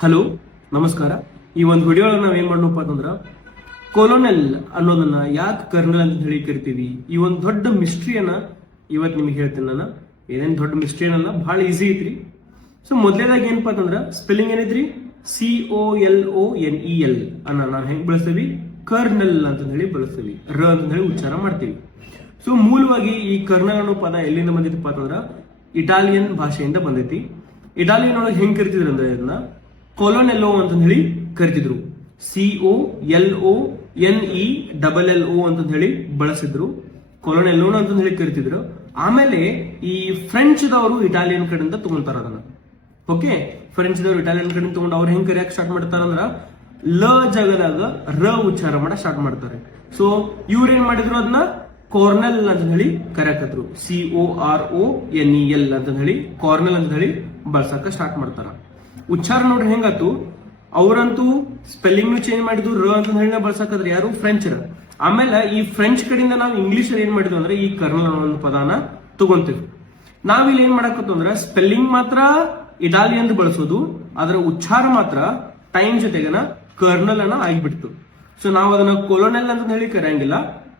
Hello, ನಮಸ್ಕಾರ. ಈ ಒಂದು ವಿಡಿಯೋ ನಾವ್ ಏನ್ ಮಾಡೋಣಪ್ಪ ಅಂತಂದ್ರ ಕೊಲೊನೆಲ್ ಅನ್ನೋದನ್ನ ಯಾಕೆ ಕರ್ನಲ್ ಅಂತ ಹೇಳಿ ಕರಿತೀವಿ, ಈ ಒಂದು ದೊಡ್ಡ ಮಿಸ್ಟ್ರಿಯನ್ನ ಇವತ್ತು ನಿಮಗೆ ಹೇಳ್ತೀನಿ. ನಾನು ಏನೇನ್ ದೊಡ್ಡ ಮಿಸ್ಟ್ರಿ ಏನಲ್ಲ, ಬಹಳ ಈಸಿ ಐತ್ರಿ. ಸೊ ಮೊದಲೇದಾಗಿ ಏನಪ್ಪಾ ಅಂತಂದ್ರ ಸ್ಪೆಲ್ಲಿಂಗ್ ಏನೈತ್ರಿ, COLONEL ಅನ್ನ ನಾವು ಹೆಂಗ್ ಬಳಸ್ತೀವಿ, ಕರ್ನಲ್ ಅಂತ ಹೇಳಿ ಬಳಸ್ತೀವಿ, ರ ಅಂತ ಹೇಳಿ ಉಚ್ಚಾರ ಮಾಡ್ತೀವಿ. ಸೊ ಮೂಲವಾಗಿ ಈ ಕರ್ನಲ್ ಅನ್ನೋ ಪದ ಎಲ್ಲಿಂದ ಬಂದಿತ್ತಪ್ಪ ಅಂತಂದ್ರ ಇಟಾಲಿಯನ್ ಭಾಷೆಯಿಂದ ಬಂದೈತಿ. ಇಟಾಲಿಯನ್ ಒಳಗೆ ಹೆಂಗ್ ಕರಿತಿದ್ರು ಅಂದ್ರೆ ಇದನ್ನ ಕೊಲೊನೆಲ್ಲೋ ಅಂತ ಹೇಳಿ ಕರಿತಿದ್ರು. COLONELLO ಅಂತ ಹೇಳಿ ಬಳಸಿದ್ರು, ಕೊಲೊನೆಲ್ಲೋ ಅಂತ ಹೇಳಿ ಕರಿತಿದ್ರು. ಆಮೇಲೆ ಈ ಫ್ರೆಂಚ್ ದವರು ಇಟಾಲಿಯನ್ ಕಡೆಯಿಂದ ತಗೊಂತಾರ ಅದನ್ನ. ಓಕೆ, ಫ್ರೆಂಚ್ ದವರು ಇಟಾಲಿಯನ್ ಕಡೆಯಿಂದ ತಗೊಂಡು ಅವ್ರು ಹೆಂಗ್ ಕರಿಯಕ್ ಸ್ಟಾರ್ಟ್ ಮಾಡ್ತಾರ ಅಂದ್ರ ಲ ಜಾಗದಾಗ ರ ಉಚ್ಚಾರ ಮಾಡ ಸ್ಟಾರ್ಟ್ ಮಾಡ್ತಾರೆ. ಸೊ ಇವ್ರ ಏನ್ ಮಾಡಿದ್ರು ಅದನ್ನ ಕಾರ್ನೆಲ್ ಅಂತ ಹೇಳಿ ಕರೆಯಕತ್ರು. CORONEL ಅಂತ ಹೇಳಿ ಕಾರ್ನೆಲ್ ಅಂತ ಹೇಳಿ ಬಳಸಕ ಸ್ಟಾರ್ಟ್ ಮಾಡ್ತಾರ. ಉಚ್ಚಾರ ನೋಡ್ರಿ ಹೆಂಗಾತು, ಅವರಂತೂ ಸ್ಪೆಲ್ಲಿಂಗ್ ಚೇಂಜ್ ಮಾಡಿದ್ರು, ರ ಅಂತ ಹೇಳಿ ಬಳಸಕಂದ್ರೆ ಯಾರು, ಫ್ರೆಂಚ್. ಆಮೇಲೆ ಈ ಫ್ರೆಂಚ್ ಕಡೆಯಿಂದ ನಾವು ಇಂಗ್ಲಿಷ್ ಏನ್ ಮಾಡಿದ್ವಿ ಅಂದ್ರೆ ಈ ಕರ್ನಲ್ ಅನ್ನೋ ಒಂದು ಪದಾನ ತಗೊಂತೀವಿ. ನಾವಿಲ್ಲಿ ಏನ್ ಮಾಡಕತ್ತು ಅಂದ್ರೆ ಸ್ಪೆಲ್ಲಿಂಗ್ ಮಾತ್ರ ಇಟಾಲಿಯನ್ ಬಳಸೋದು, ಅದರ ಉಚ್ಚಾರ ಮಾತ್ರ ಟೈಮ್ ಜೊತೆಗನ ಕರ್ನಲ್ ಅನ್ನ ಆಗಿಬಿಡ್ತು. ಸೊ ನಾವು ಅದನ್ನ ಕೊಲೊನೆಲ್ ಅಂತ ಹೇಳಿ ಕರೆಯಂಗಿಲ್ಲ,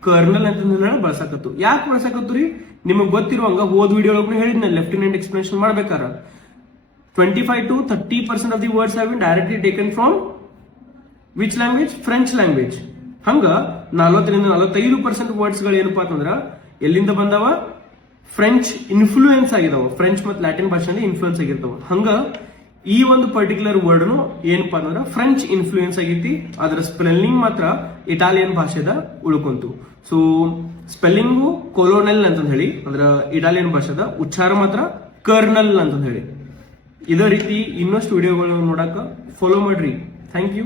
ಕರ್ನಲ್ ಅಂತ ಹೇಳಿ ಬಳಸಕತ್ತು. ಯಾಕೆ ಬಳಸಕತ್ತು ರೀ, ನಿಮಗ್ ಗೊತ್ತಿರುವಂಗ ಹೋದ್ ವಿಡಿಯೋ ಒಳಗೂ ಹೇಳಿದ್ನ lieutenant explanation ಮಾಡ್ಬೇಕಾರ 25 to 30% of the words have been directly taken from which language? French language. ಹಂಗ 40 ರಿಂದ 45% ವರ್ಡ್ಸ್ ಗಳು ಏನಪ್ಪಾ ಅಂತಂದ್ರ ಎಲ್ಲಿಂದ ಬಂದವ, ಫ್ರೆಂಚ್ ಇನ್ಫ್ಲೂಯೆನ್ಸ್ ಆಗಿದಾವ, ಫ್ರೆಂಚ್ ಮತ್ತು ಲ್ಯಾಟಿನ್ ಭಾಷೆಯಲ್ಲಿ ಇನ್ಫ್ಲೂಯೆನ್ಸ್ ಆಗಿರ್ತಾವ. ಹಂಗ ಈ ಒಂದು ಪರ್ಟಿಕ್ಯುಲರ್ ವರ್ಡ್ ಏನಪ್ಪಾ ಅಂತಂದ್ರ ಫ್ರೆಂಚ್ ಇನ್ಫ್ಲೂಯೆನ್ಸ್ ಆಗೈತಿ, ಅದರ ಸ್ಪೆಲ್ಲಿಂಗ್ ಮಾತ್ರ ಇಟಾಲಿಯನ್ ಭಾಷೆದ ಉಳ್ಕೊಂತು. ಸೊ ಸ್ಪೆಲ್ಲಿಂಗು ಕೊಲೊನೆಲ್ ಅಂತ ಹೇಳಿ ಅದರ ಇಟಾಲಿಯನ್ ಭಾಷೆದ, ಉಚ್ಚಾರ ಮಾತ್ರ ಕರ್ನಲ್ ಅಂತ ಹೇಳಿ. ಇದೇ ರೀತಿ ಇನ್ನಷ್ಟು ವಿಡಿಯೋಗಳು ನೋಡಕ ಫಾಲೋ ಮಾಡ್ರಿ. Thank you.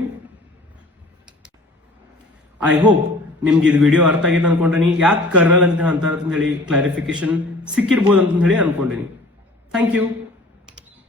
ಐ ಹೋಪ್ ನಿಮ್ಗೆ ಇದು ವಿಡಿಯೋ ಅರ್ಥ ಆಗಿದೆ ಅನ್ಕೊಂಡೇನಿ. ಯಾಕೆ ಕರ್ನಲ್ ಅಂತ ಹೇಳಿ ಕ್ಲಾರಿಫಿಕೇಶನ್ ಸಿಕ್ಕಿರ್ಬೋದು ಅಂತ ಹೇಳಿ ಅನ್ಕೊಂಡೇನಿ. Thank you.